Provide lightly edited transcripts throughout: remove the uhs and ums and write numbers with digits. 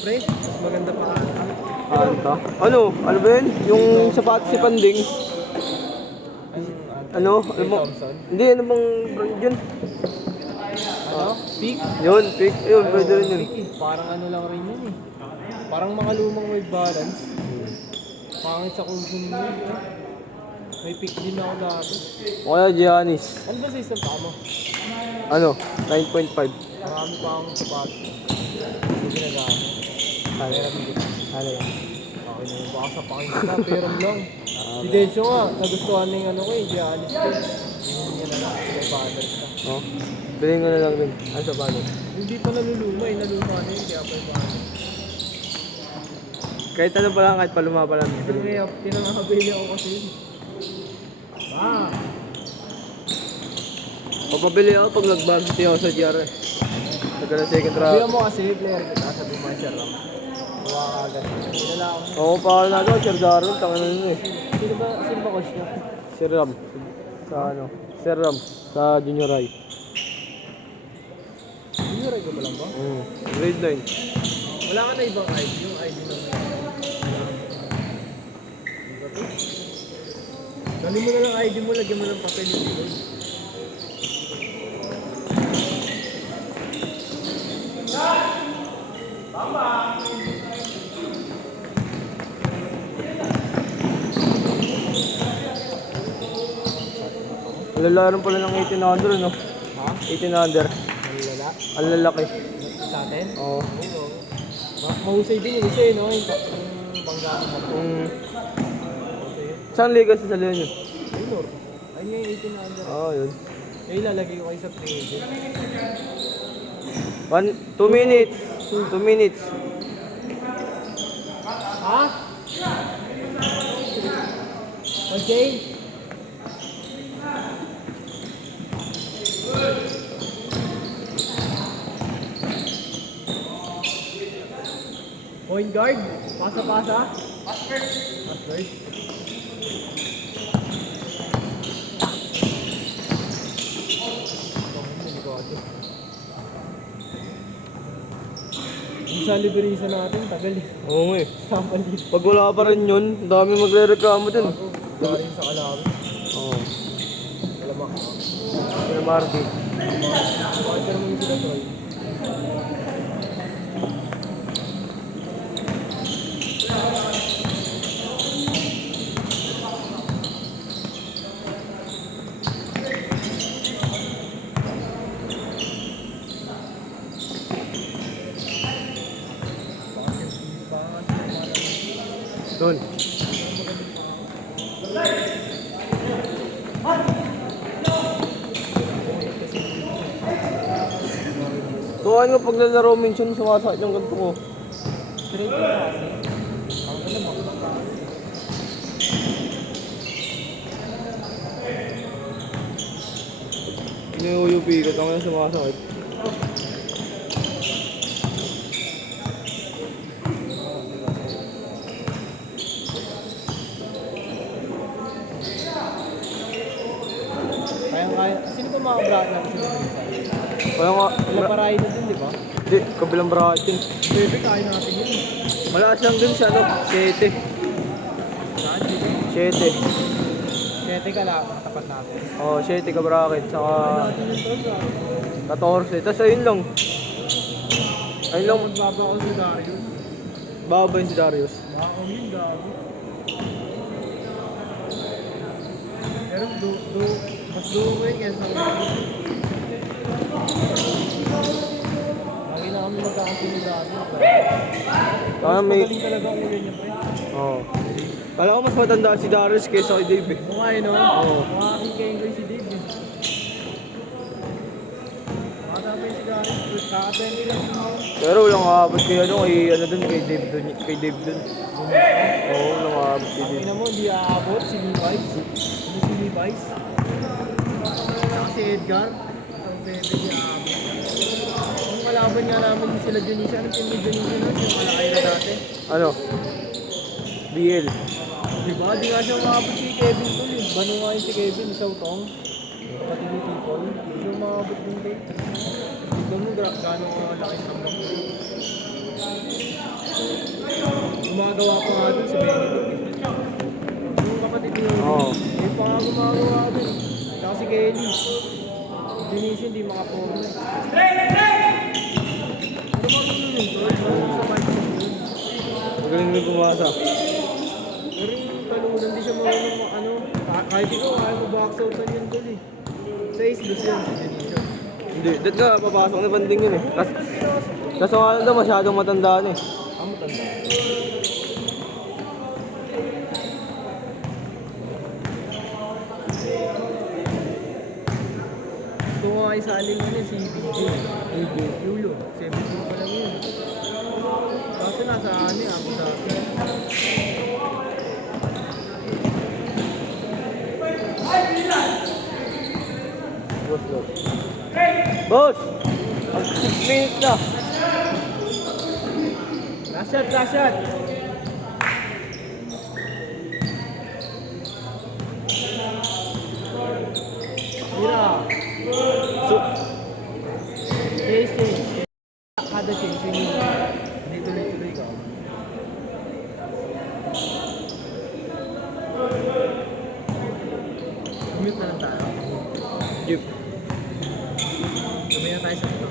pre. Mas maganda pa ata. Anta? Ano? Ano ba yun? Yung sapatos si Panding? Ano? Ano mo? Thompson? Hindi, ano bang brand yun? Ano? Peak? Yun, pick. Ayun, pwede rin yun. Peak eh. Parang ano lang rin yun eh. Parang mga lumang Wave Balance. Pangit sa kusun mo yun. May peak din ako dati. O kaya Giannis. Ano ba sa isang tama? Ano? 9.5. Marami pa akong sapatos. Hindi ginagamit. Ano? Ano yan? Okay na yun. Baka sa pakinggan pero lang. Si Densyo nga, nagustuhan na yung ano ko eh, Giannis ko. Hindi niya na lang, may banner ka. Oh? Bilhin ko na lang din. Ano sa paano? Hindi pa naluluma eh, naluma na yun, kaya pa yung banner. Kahit ano pa lang, kahit paluma pa lang. Tinangakabili ako kasi yun. Ah! Papabili ako pag nag-varsity ako sa GR eh. Nagkala second round. Sabihan mo kasi, player kita, sabi mo siya lang. Huwa ka agad. Kilala ako. Oo, pakala na ako, Sir Darren, tangan na yun eh. Sino ba coach niya? Sir Ram. Sa ano? Sir Ram. Sa junior high. Junior ay ba lang ba? Grade 9. Wala ka na ibang ID, yung ID ng dali mo na lang ID mo, lagyan mo ng papel yung ilog. Lalaro pala ng 1800, no? Ha? 1800. Malala? Ang lalaki. Sa atin? Oo. Mahusay din yung isa eh, no? Yung banggaan mo. Saan liga sa Leon yun? Minor. Ayun nga yung 18 na under. Oo, yun. Eh, ilalagay ko kayo sa free agent. 2 minutes. 2 minutes. Ha? Okay. Point guard. Pasa-pasa. Pass first. Pass first. Yung sa liberisa natin, tagal eh. Oo nga eh. Sample dito. Pag wala pa rin yun, ang dami magre-reklamo dun. Galing sa kalawin. Oo. Alamak na. Sila Marty. Bakit ka naman yung sila Troy? Doon. Tuhan ko pag lalaro minsan sumasakit yung ganito ko. Trade ko na kasi. Ang alam ako ng tao. Ini-UUP ko, tangan na sumasakit. Kaya, sino ba mga brand namin sa liberisa? Kaya nga, Wala parahin na din, di ba? hindi, kabilang bracket yun. Bebe, kaya natin yun. Malakas lang din siya, no? 7. Saan? Dito? 7. 7 ka lang, tapat natin. Oo, 7 ka bracket, saka Natin yung top, 14. Tapos ayun lang. Ayun lang, magbaba ako si Darius. baba yun si Darius. Baka yun, gago. Pero mas duo ko yun kesa sa lagi na kami magkakasino dati. Kaya may... Magaling talaga ang ulo niya, pre. Oo. Kala ko mas matanda si Darius kaysa kay Dave eh. Mukha yun, no? Oo. Mukha aking kengkoy si Dave. eh. Bata pa yun si Darius. Kaka-20 lang yung ako. Pero walang aabot kay ano, kay Dave dun. Kay Dave dun. Oo, walang aabot kay Dave. Ina mo, hindi aabot si Levi's. Ano si Levi's? Saka si Edgar. Ang bebe niya aabot. Ang kalaban nga namin yung sila Dionisio. Anong team ni Dionisio nun? Yung malaki na dati. Ano? BL. Diba? Di nga siya umabot si Kevin Tull. Bano nga yun si Kevin, sa utong. Pati ni People. Hindi siya umabot din din. Tignan mo gano'ng laki ng tambak. gumagawa pa nga dun si Benedict eh. Yung kapatid ni Lodi. Oo. Yung pa nga gumagawa dun. Tsaka si Kelly. Dionisio hindi makapono. Ano ba yun? Sa bike mo. Magaling din pumasa. Pero yung talunan, di siya marunong ano. Kahit ikaw, kaya mo box out na yun dun eh. Sa Islos yun, si Dionisio. Hindi, dito nga, papasok na banding yun eh. Kaso nga lang daw, masyadong matandaan eh. Amo tanda. Gusto ko nga isalin mo niya si BJ. Yuyo. 17 pa lang yun. Kaso nasa ano eh, ako sa akin. Boss, boss. Boss! 6 minutes na. Last shot, last shot! Mira! So, Change. Kada change, yun yung hindi tuloy-tuloy ka. Mute na lang tayo. Jeep. Sabay na tayo sa ito.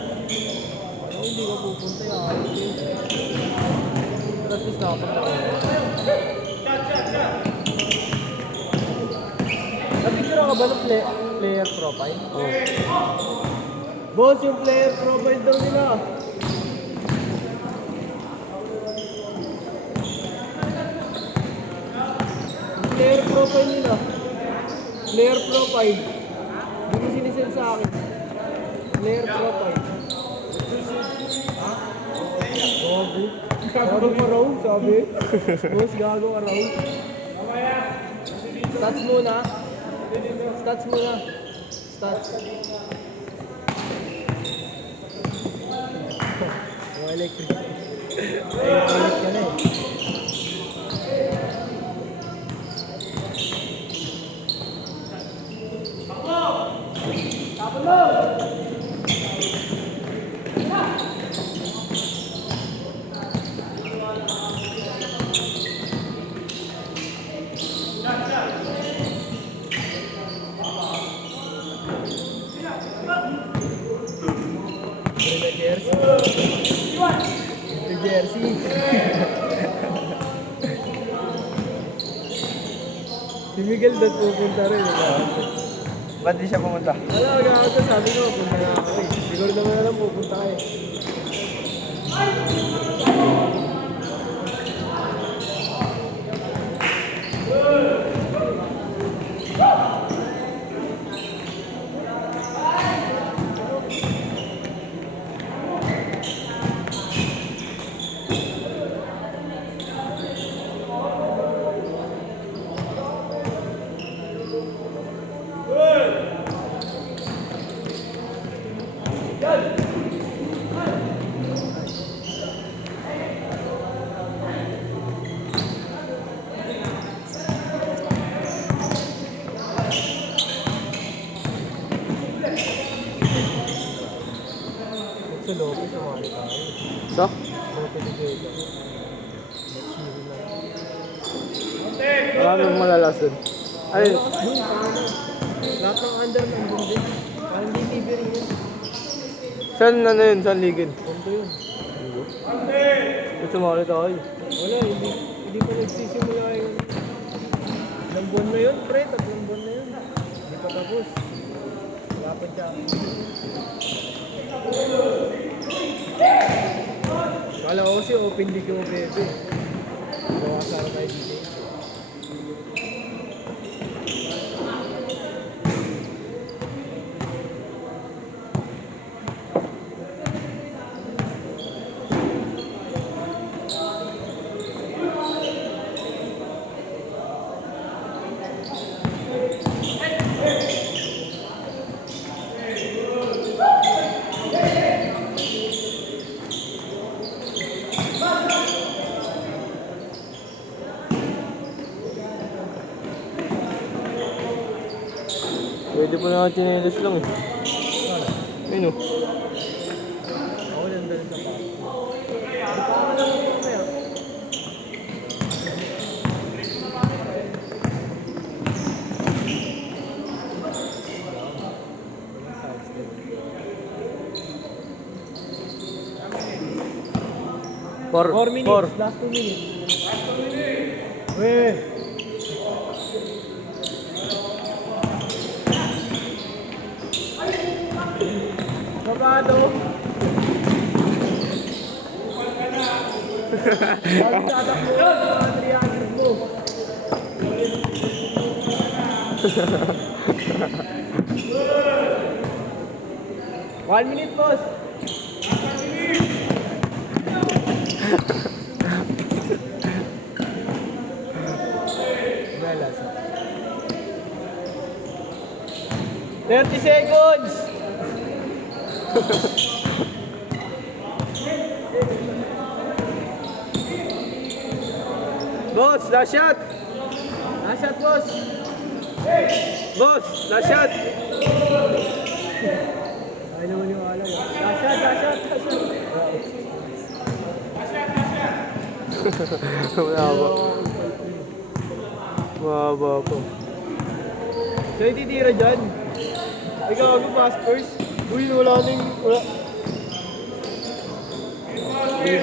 Parang hindi ka pupunta yan. Pero at least nakapunta ko. Napicture ka ba ng player profile? Oh. Boss, yung player profile daw nila. Player profile nila. Player profile. Hindi mo sinisend sa akin. Player profile. Ha? Gago. Gago ka raw, sabi. Boss, gago ka raw. Stats muna. Stats muna. Stats. Oh, electric. Electric ka na eh. Jersey. Si Miguel doon pupunta rin. Ba't di siya pumunta? Wala, gagawin sabi ko, punta na ako eh. Siguro naman na lang pupunta ka eh. Sa lobby, sumali tayo. So? Bote ni Jeda. Next year lang. Maraming malalas dun. Ay, Malakas dun, paano? Lahat ng under nandun din. Parang hindi libre yun. saan ano yun? Saan ligin? Punto yun. Gusto mo ulit ako eh. Wala, hindi pa nagsisimula yun. Ilang buwan na yun, pre. 3 buwan na yun. Hindi pa tapos. Wala pa siya. Kala ko kasi open league yung bebe. Gawa sana tayo dito. Pwede pa naman chinelas lang eh. Ayun o. Ako lang dala sa pa. Di pa ako naman po kaya. Four. 4 minutes, Four. last 2 minutes. Weh. Babado. Bakit tatakbo ka? 300 mo. One minute, boss. Wala sa. 30 seconds. Boss, last shot! Last shot, boss. Boss, last shot! Ay naman yung alay. Last shot, last shot, last shot. Wala ba? Mahaba po. So, ititira dyan. Ay, gago, pass first. Uy, wala na yung... Wala. Patay.